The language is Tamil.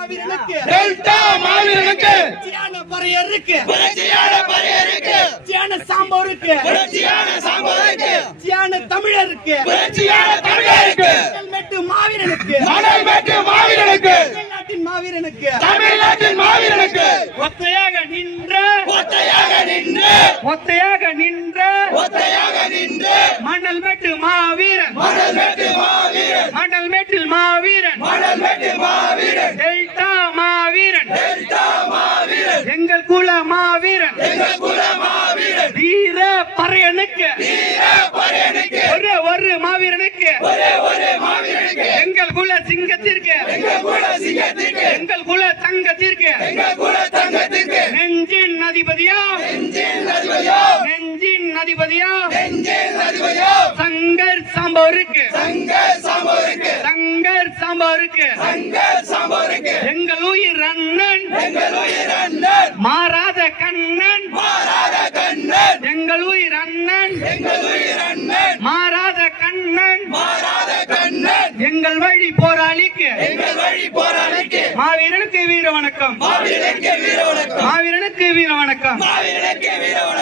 மாவீரனுக்கு. டெல்டா மாவீரனுக்கு. புரட்சியான பறையருக்கு. புரட்சியான பறையருக்கு. புரட்சியான சாம்பவருக்கு புரட்சியான சாம்பவருக்கு புரட்சியான தமிழருக்கு. புரட்சியான தமிழருக்கு. மேட்டு மாவீரனுக்கு. மணல் மேட்டு மாவீரனுக்கு. தமிழ்நாட்டின் மாவீரனுக்கு. தமிழ்நாட்டின் மாவீரனுக்கு. ஒத்தையாக நின்ற. ஒத்தையாக நின்று. ஒத்தையாக நின்ற. ஒத்தையாக நின்று. மணல் மேட்டு மாவீரன் மணல் மேட்டு மாவீரன் மணல் மேட்டில் மாவீரன் மணல் மேட்டு மாவீரன் டெல்டா மாவீரன் டெல்டா மாவீரன் எங்கள் குல மாவீரன் எங்கள் குல மாவீரன் வீர பறையனுக்கு. ஒரு ஒரு மாவீரனுக்கு. எங்கள் குல சிங்கத்திற்கு. எங்கள் குல சிங்கத்திற்கு. எங்கள் குல தங்கத்திற்கு. நெஞ்சின் அதிபதியா? நெஞ்சின் அதிபதியோ? சங்கர் சாம்பவருக்கு. சங்க சாம்பவருக்கு. சங்கர் சாம்பவருக்கு. எங்கள் உயிர் அண்ணன் மாறாத கண்ணன் மாறாத கண்ணன் எங்கள் உயிர் அண்ணன். எங்கள் உயிர் அண்ணன். மாறாத கண்ணன். மாறாத கண்ணன். எங்கள் வழி போராளிக்கு. எங்கள் வழி போராளிக்கு. மாவீரனுக்கு வீர வணக்கம். மாவீரனுக்கு வீர வணக்கம். மாவீரனுக்கு வீர வணக்கம். மாவீரனுக்கு வீர வணக்கம்.